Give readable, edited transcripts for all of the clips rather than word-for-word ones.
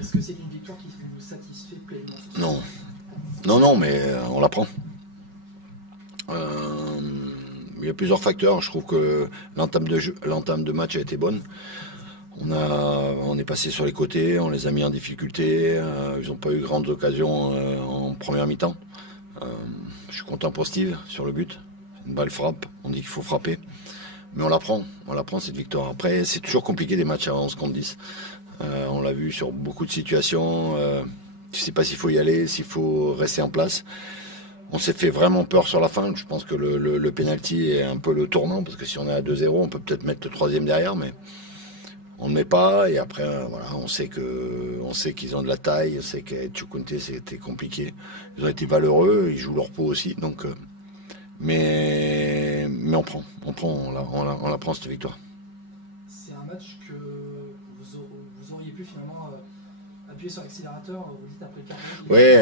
Est-ce que c'est une victoire qui vous satisfait pleinement? Non. Non, mais on la prend. Il y a plusieurs facteurs. Je trouve que l'entame de match a été bonne. On est passé sur les côtés, on les a mis en difficulté. Ils n'ont pas eu grandes occasions en première mi-temps. Je suis content pour Steve sur le but. Une balle frappe. On dit qu'il faut frapper. Mais on la prend cette victoire. Après, c'est toujours compliqué des matchs à 11 contre 10. On l'a vu sur beaucoup de situations. Tu sais pas s'il faut y aller, s'il faut rester en place. On s'est fait vraiment peur sur la fin. Je pense que le penalty est un peu le tournant, parce que si on est à 2-0, on peut peut-être mettre le troisième derrière, mais on ne met pas. Et après, voilà, on sait qu'ils ont de la taille. On sait qu'à Chukwunte, c'était compliqué. Ils ont été valeureux. Ils jouent leur peau aussi. Donc, mais on la prend cette victoire. C'est un match que vous auriez pu finalement appuyer sur l'accélérateur. Vous dites après 40. Oui,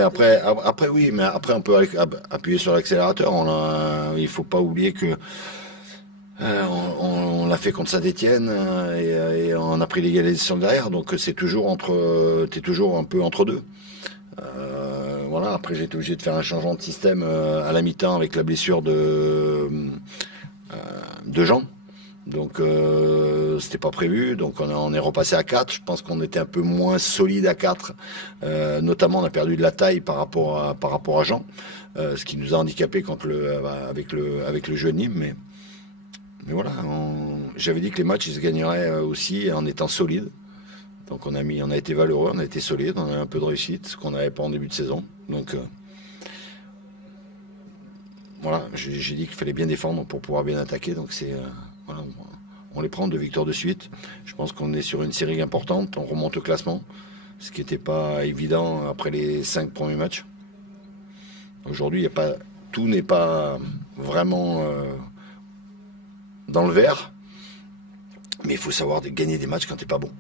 après oui, mais après on peut appuyer sur l'accélérateur. Il faut pas oublier que on l'a fait contre Saint-Étienne et on a pris l'égalisation derrière. Donc t'es toujours un peu entre deux. Voilà. Après j'ai été obligé de faire un changement de système à la mi-temps avec la blessure de Jean. Donc c'était pas prévu, donc on est repassé à 4. Je pense qu'on était un peu moins solide à 4. Notamment on a perdu de la taille par rapport à Jean, ce qui nous a handicapé avec le jeu de Nîmes. Mais voilà, j'avais dit que les matchs ils se gagneraient aussi en étant solides. Donc on a été valeureux, on a été solide, on a eu un peu de réussite, ce qu'on n'avait pas en début de saison. Donc voilà, j'ai dit qu'il fallait bien défendre pour pouvoir bien attaquer. Donc voilà, on les prend 2 victoires de suite. Je pense qu'on est sur une série importante. On remonte au classement, ce qui n'était pas évident après les 5 premiers matchs. Aujourd'hui, tout n'est pas vraiment dans le vert, mais il faut savoir gagner des matchs quand t'es pas bon.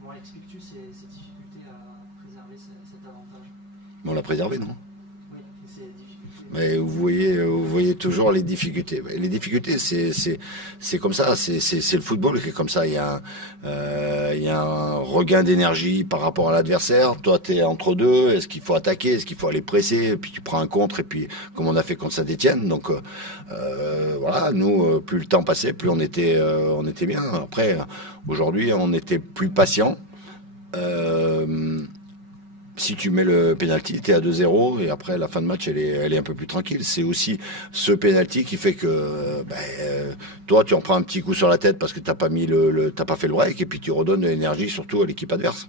Comment expliques-tu ces difficultés à préserver cet avantage? Mais on l'a préservé, non? Oui, ces difficultés. Mais vous voyez toujours les difficultés. Les difficultés, c'est comme ça. C'est le football qui est comme ça. Il y a un regain d'énergie par rapport à l'adversaire. Toi, t'es entre deux. Est-ce qu'il faut attaquer? Est-ce qu'il faut aller presser? Et puis tu prends un contre. Et puis, comme on a fait contre Saint-Étienne. Donc, voilà. Nous, plus le temps passait, plus on était bien. Après, aujourd'hui, on était plus patient. Si tu mets le penalty, t'es à 2-0 et après la fin de match elle est un peu plus tranquille. C'est aussi ce penalty qui fait que toi tu en prends un petit coup sur la tête parce que t'as pas mis t'as pas fait le break et puis tu redonnes de l'énergie surtout à l'équipe adverse.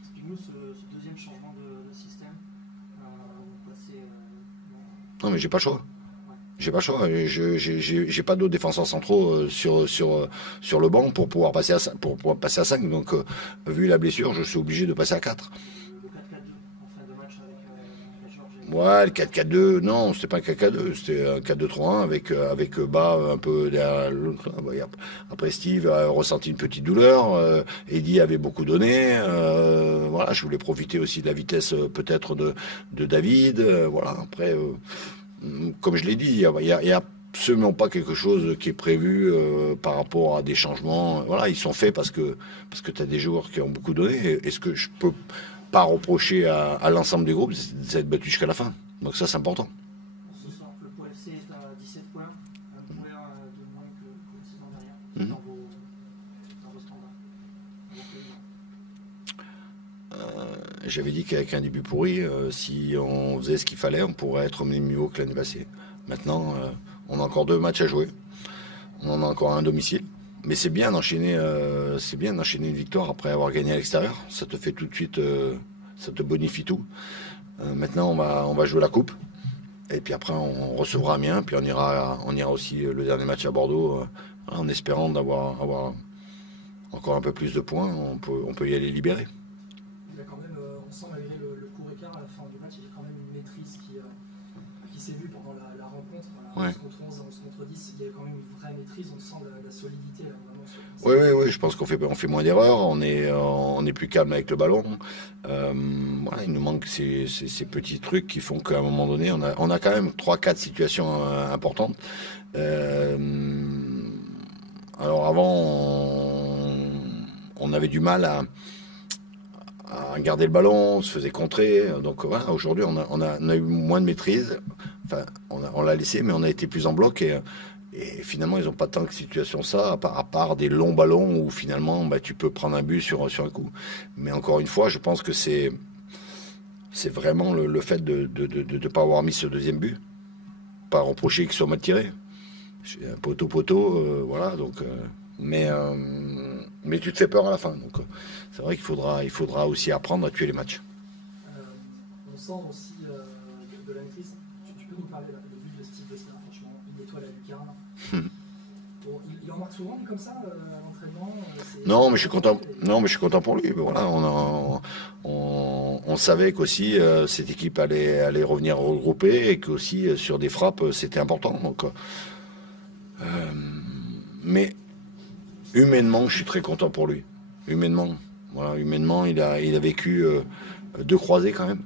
Explique-nous ce deuxième changement de système. Vous passez, Non mais j'ai pas le choix. J'ai pas le choix. J'ai pas d'autres défenseurs centraux sur le banc pour pouvoir passer à 5. Donc vu la blessure, je suis obligé de passer à 4. Ouais, le 4-4-2, non, c'était pas un 4-4-2, c'était un 4-2-3-1 avec Bas un peu derrière l'autre. Après, Steve a ressenti une petite douleur, Eddy avait beaucoup donné, voilà, je voulais profiter aussi de la vitesse peut-être de David, voilà, après, comme je l'ai dit, il y a absolument pas quelque chose qui est prévu par rapport à des changements, voilà, ils sont faits parce que tu as des joueurs qui ont beaucoup donné, est-ce que je peux pas reprocher à l'ensemble des groupes d'être battu jusqu'à la fin. Donc ça, c'est important. Ce soir, le POFC est à 17 points, un point de moins que la saison dernière, dans vos standards. J'avais dit qu'avec un début pourri, si on faisait ce qu'il fallait, on pourrait être mieux haut que l'année passée. Maintenant, on a encore 2 matchs à jouer. On en a encore un à domicile. Mais c'est bien d'enchaîner une victoire après avoir gagné à l'extérieur. Ça te fait tout de suite, ça te bonifie tout. Maintenant, on va jouer la coupe. Et puis après, on recevra Amiens. Puis on ira aussi le dernier match à Bordeaux, en espérant d'avoir encore un peu plus de points. On peut y aller libéré. Il y a quand même, on sent malgré le court écart à la fin du match, il y a quand même une maîtrise qui s'est vue pendant la rencontre. Voilà, 11 contre 11, 11 contre 10, il y a quand même une vraie maîtrise, on sent la solidité. Là, vraiment, oui, je pense qu'on fait moins d'erreurs, on est plus calme avec le ballon. Voilà, il nous manque ces petits trucs qui font qu'à un moment donné, on a quand même 3-4 situations importantes. Alors avant, on avait du mal à garder le ballon, on se faisait contrer. Donc voilà, aujourd'hui, on a eu moins de maîtrise. Enfin, on l'a laissé, mais on a été plus en bloc. Et finalement, ils n'ont pas tant de situation ça, à part des longs ballons où finalement, bah, tu peux prendre un but sur un coup. Mais encore une fois, je pense que c'est vraiment le fait de ne pas avoir mis ce deuxième but. Pas reprocher qu'il soit mal tiré. Poteau, voilà. Donc, mais tu te fais peur à la fin. Donc, c'est vrai qu'il faudra aussi apprendre à tuer les matchs. On sent aussi de la maîtrise. Tu peux nous parler du but de Steve Besnard, franchement, une étoile à lucarne. Bon, il en marque souvent comme ça à l'entraînement. Non, mais je suis content. Non, mais je suis content pour lui. Voilà, on savait qu'aussi cette équipe allait revenir regroupée et qu'aussi sur des frappes c'était important. Donc, mais humainement, je suis très content pour lui. Humainement, voilà, humainement, il a vécu 2 croisés quand même.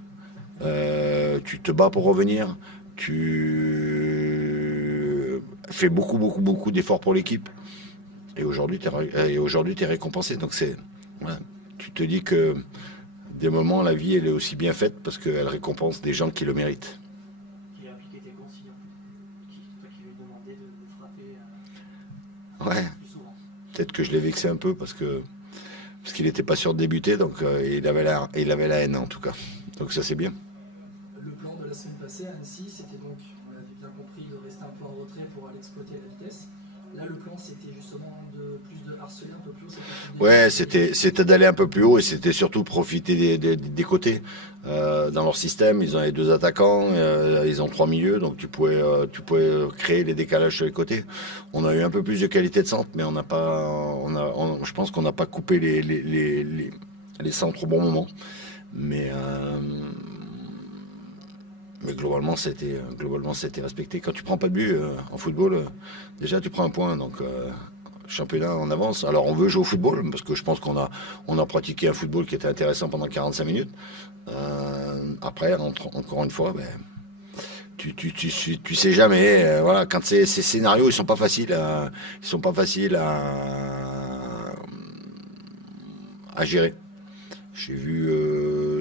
Tu te bats pour revenir. Tu fais beaucoup d'efforts pour l'équipe. Et aujourd'hui, t'es récompensé. Donc voilà. Tu te dis que des moments, la vie, elle est aussi bien faite parce qu'elle récompense des gens qui le méritent. Qui a appliqué tes consignes, qui lui demandait de frapper ouais. Plus souvent. Peut-être que je l'ai vexé un peu parce qu'il n'était pas sûr de débuter, donc il avait la haine en tout cas. Donc ça c'est bien. Le plan de la semaine passée à Annecy, c'était donc, on l'avait bien compris, de rester un peu en retrait pour aller exploiter la vitesse. Là, le plan, c'était justement de harceler un peu plus haut. Ouais, c'était d'aller un peu plus haut et c'était surtout profiter des côtés. Dans leur système, ils ont les 2 attaquants, ils ont 3 milieux, donc tu pouvais créer les décalages sur les côtés. On a eu un peu plus de qualité de centre, mais je pense qu'on n'a pas coupé les centres au bon moment. Mais globalement, c'était respecté. Quand tu prends pas de but en football, déjà tu prends un point. Donc championnat en avance. Alors on veut jouer au football parce que je pense qu'on a pratiqué un football qui était intéressant pendant 45 minutes. Après, encore une fois, ben, tu sais jamais. Voilà, quand ces scénarios, ils sont pas faciles à gérer. J'ai vu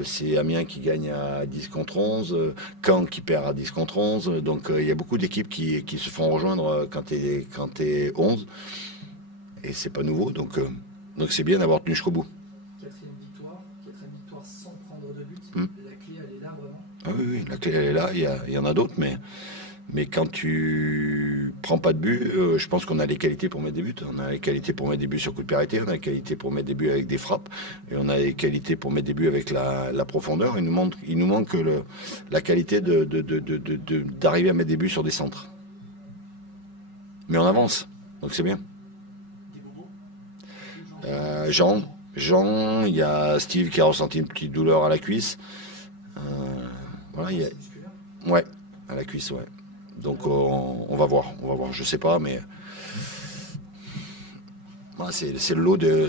c'est Amiens qui gagne à 10 contre 11, Caen qui perd à 10 contre 11. Donc il y a beaucoup d'équipes qui se font rejoindre quand t'es 11. Et c'est pas nouveau. Donc c'est bien d'avoir tenu jusqu'au bout. Quatrième victoire sans prendre de but. La clé, elle est là vraiment. Ah oui, la clé, elle est là. Il y en a d'autres, mais quand tu prends pas de but, je pense qu'on a les qualités pour mettre des buts. On a les qualités pour mettre des buts sur coup de pied arrêté, on a les qualités pour mettre des buts avec des frappes, et on a les qualités pour mettre des buts avec la profondeur. Il nous manque la qualité d'arriver à mettre des buts sur des centres. Mais on avance, donc c'est bien. Jean, il y a Steve qui a ressenti une petite douleur à la cuisse. Voilà, ouais, à la cuisse, ouais. Donc on va voir, je sais pas, mais voilà, c'est le lot des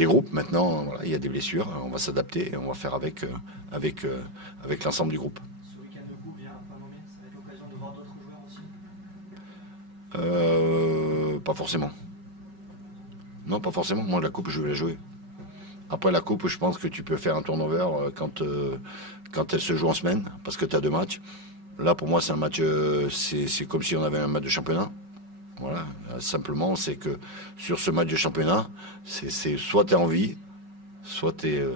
groupes maintenant. Voilà, il y a des blessures, on va s'adapter et on va faire avec l'ensemble du groupe. Ce week-end de coupe vient pas nommé, ça va être l'occasion de voir d'autres joueurs aussi. Pas forcément. Non, pas forcément. Moi, la coupe, je vais la jouer. Après la coupe, je pense que tu peux faire un turnover quand elle se joue en semaine, parce que tu as 2 matchs. Là, pour moi, c'est un match, c'est comme si on avait un match de championnat. Voilà. Simplement, c'est que sur ce match de championnat, c'est soit tu es en vie, soit tu es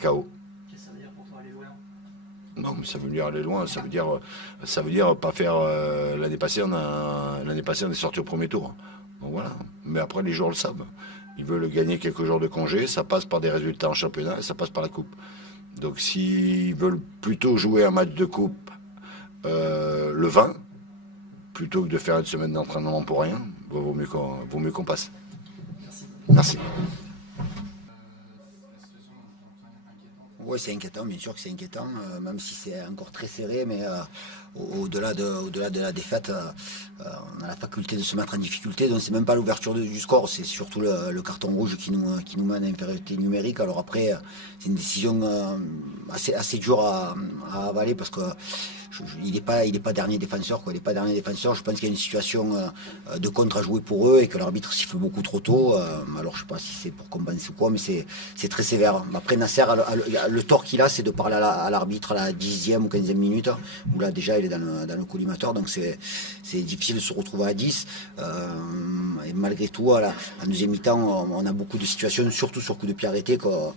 KO. Qu'est-ce que ça veut dire pour toi aller loin? Non, mais ça veut dire aller loin. Ça veut dire pas faire. L'année passée, on est sorti au premier tour. Donc voilà. Mais après, les joueurs le savent. Ils veulent gagner quelques jours de congé. Ça passe par des résultats en championnat et ça passe par la coupe. Donc s'ils veulent plutôt jouer un match de coupe le 20, plutôt que de faire une semaine d'entraînement pour rien, vaut mieux qu'on passe. Merci. Oui, c'est inquiétant, bien sûr que c'est inquiétant, même si c'est encore très serré, mais au-delà de la défaite, on a la faculté de se mettre en difficulté, donc c'est même pas l'ouverture du score, c'est surtout le carton rouge qui nous mène à infériorité numérique. Alors après, c'est une décision assez dure à avaler parce que il n'est pas dernier défenseur, quoi. Il n'est pas dernier défenseur. Je pense qu'il y a une situation de contre à jouer pour eux et que l'arbitre siffle beaucoup trop tôt. Alors je sais pas si c'est pour compenser ou quoi, mais c'est très sévère. Après Nasser, le tort qu'il a, c'est de parler à l'arbitre à la 10e ou 15e minute, où là déjà il est dans le collimateur, donc c'est difficile de se retrouver à 10. Et malgré tout, en deuxième mi-temps, on a beaucoup de situations, surtout sur coup de pied arrêté, qu'on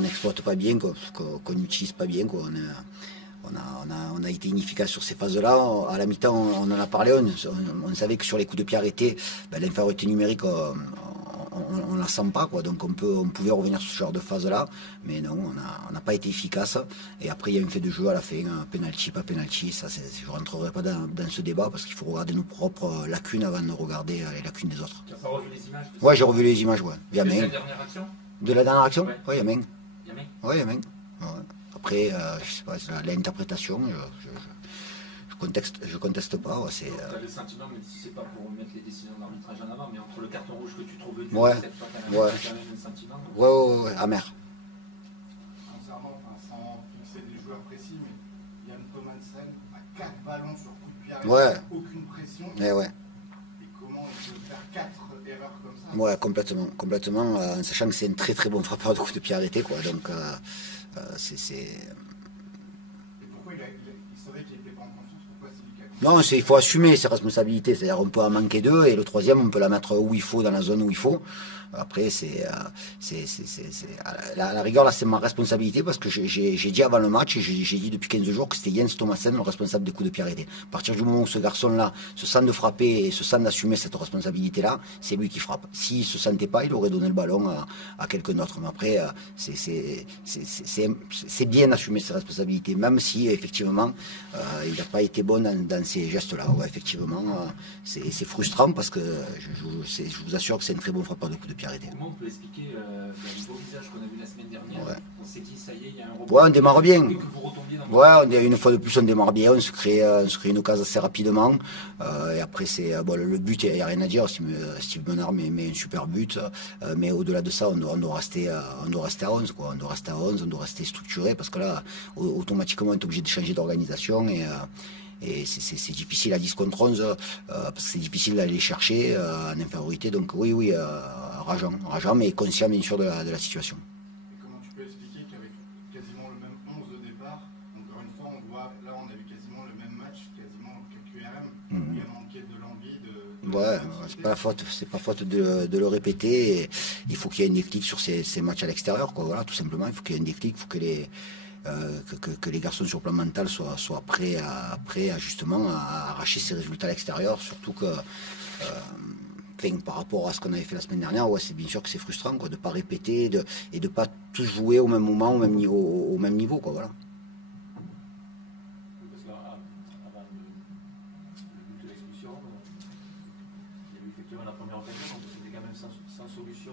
n'exploite pas bien, qu'on n'utilise pas bien, quoi. On a été inefficace sur ces phases-là. À la mi-temps, on en a parlé, on savait que sur les coups de pied arrêtés, l'infériorité numérique, on ne la sent pas, quoi. Donc on pouvait revenir sur ce genre de phase-là, mais non, on n'a pas été efficace. Et après, il y a un fait de jeu à la fin, penalty, pas penalty, ça, je ne rentrerai pas dans ce débat, parce qu'il faut regarder nos propres lacunes avant de regarder les lacunes des autre. Tu n'as pas revu les images? Ouais, j'ai revu les images, ouais. Il y a de main. la dernière action? De la dernière action? Ouais. Ouais, il y a main. Il y a main? Ouais, il y a main. Ouais. Après, je sais pas, c'est l'interprétation, je conteste pas. Ouais, tu as le sentiment, même si c'est pas pour mettre les décisions d'arbitrage en avant, mais entre le carton rouge que tu trouves dur, ouais, cette fois, ouais. tu as quand même le sentiment. Ouais, amer. Sincèrement, sans fixer des joueurs précis, mais Yann Thomansen a 4 ballons sur coup de pied arrêté, ouais. Aucune pression. Ouais. Et comment il peut faire 4 erreurs comme ça? Ouais, complètement, en sachant que c'est un très très bon frappeur de coup de pied arrêté, quoi. Donc, c'est. Et pourquoi il savait qu'il n'était pas en confiance? Pourquoi c'est lui qui a confiance? Non, il faut assumer ses responsabilités. C'est-à-dire, on peut en manquer deux, et le troisième, on peut la mettre où il faut, dans la zone où il faut. Après, à la rigueur, là, c'est ma responsabilité, parce que j'ai dit avant le match, et j'ai dit depuis 15 jours, que c'était Jens Thomassen, le responsable des coups de pied arrêtés. À partir du moment où ce garçon-là se sent de frapper et se sent d'assumer cette responsabilité-là, c'est lui qui frappe. S'il ne se sentait pas, il aurait donné le ballon à quelqu'un d'autre. Mais après, c'est bien d'assumer ses responsabilités, même si, effectivement, il n'a pas été bon dans ces gestes-là. Ouais, effectivement, c'est frustrant, parce que je vous assure que c'est un très bon frappeur de coups de pied arrêté. Comment on peut expliquer le beau visage qu'on a vu la semaine dernière? Ouais. On s'est dit, ça y est, il y a un rebond. Ouais, on démarre bien. Que vous retombiez dans Ouais, une fois de plus, on démarre bien, on se crée une occasion assez rapidement. Et après, le but, il n'y a rien à dire. Steve Menard met un super but. Mais au-delà de ça, on doit rester à 11, quoi. On doit rester à 11, on doit rester structuré, parce que là, automatiquement, on est obligé de changer d'organisation. Et c'est difficile à 10 contre 11, parce que c'est difficile d'aller chercher en infériorité. Donc oui, rageant, mais conscient bien sûr de la situation. Et comment tu peux expliquer qu'avec quasiment le même 11 de départ, encore une fois, là on a eu quasiment le même match, quasiment QRM, il a manqué de l'envie de ouais, c'est pas faute de le répéter. Et il faut qu'il y ait un déclic sur ces matchs à l'extérieur, quoi. Voilà, tout simplement, il faut qu'il y ait un déclic, il faut que les garçons sur le plan mental soient prêts à justement à arracher ces résultats à l'extérieur, surtout que par rapport à ce qu'on avait fait la semaine dernière, ouais, c'est bien sûr que c'est frustrant, quoi, de ne pas répéter et de ne pas tous jouer au même moment, au même niveau, quoi, voilà. Parce qu'avant le but de l'expulsion, il y a eu effectivement la première occasion, donc c'était quand même sans solution.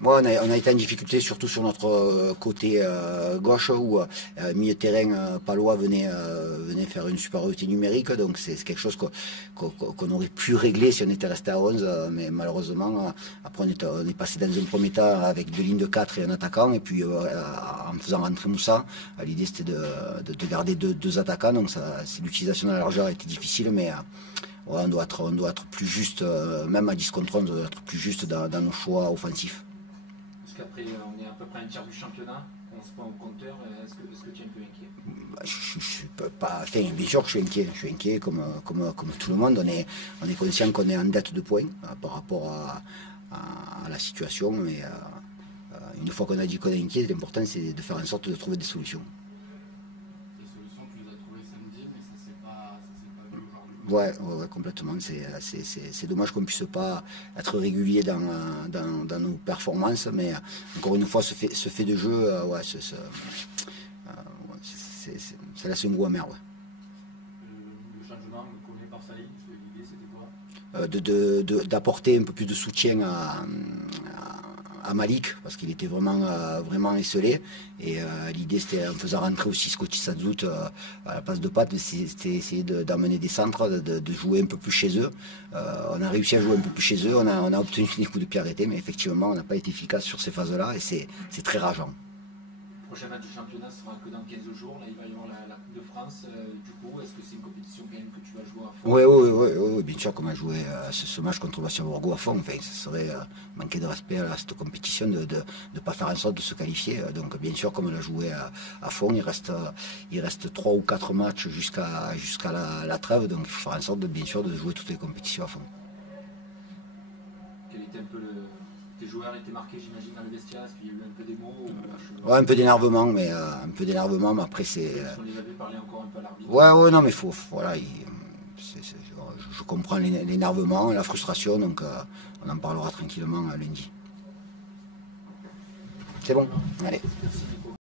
Ouais, on a été en difficulté, surtout sur notre côté gauche, où milieu de terrain palois venait faire une supériorité numérique. Donc c'est quelque chose qu'on aurait pu régler si on était resté à 11. Mais malheureusement, après on est passé dans un premier temps avec 2 lignes de 4 et un attaquant. Et puis en faisant rentrer Moussa, l'idée c'était de garder deux attaquants. Donc l'utilisation de la largeur a été difficile, mais ouais, on doit être plus juste, même à 10 contre 11, on doit être plus juste dans nos choix offensifs. Après, on est à peu près un tiers du championnat, on se prend au compteur. Est-ce que tu es un peu inquiet? Je suis pas. Enfin, bien sûr que je suis inquiet comme tout le monde. On est conscient qu'on est en dette de points par rapport à la situation. Mais une fois qu'on a dit qu'on est inquiet, l'important c'est de faire en sorte de trouver des solutions. Les solutions, tu les as trouvées samedi, mais ça s'est pas vu aujourd'hui. Ouais, complètement. C'est dommage qu'on ne puisse pas être régulier dans nos performances, mais encore une fois, ce fait de jeu, ça laisse un goût amer. Ouais. Le changement connu par Saïd, l'idée c'était quoi? D'apporter un peu plus de soutien à Malik, parce qu'il était vraiment esselé. Et l'idée, c'était, en faisant rentrer aussi Scotty Sadzout à la place de Pat, c'était essayer d'amener des centres, de jouer un peu plus chez eux. On a réussi à jouer un peu plus chez eux, on a obtenu des coups de pied arrêtés, mais effectivement, on n'a pas été efficace sur ces phases-là, et c'est très rageant. prochain match de championnat sera que dans 15 jours. Là, il va y avoir la Coupe de France. Du coup, est-ce que c'est une compétition quand même que tu vas jouer à fond? Oui, bien sûr qu'on va jouer ce match contre Bastia Bourgo à fond. Enfin, ce serait manquer de respect à cette compétition de ne pas faire en sorte de se qualifier. Donc, bien sûr, comme on l'a joué à fond, il reste 3 ou 4 matchs jusqu'à la trêve. Donc, il faut faire en sorte, bien sûr, de jouer toutes les compétitions à fond. Quel était un peu tes joueurs étaient marqués, j'imagine, dans le vestiaire? Est-ce qu'il y a eu un peu d'émo Ouais, un peu d'énervement, mais après c'est. On les avait parlé encore un peu à l'arbitre. Ouais, non, mais voilà, je comprends l'énervement, la frustration, donc on en parlera tranquillement lundi. C'est bon, allez. Merci, Nico.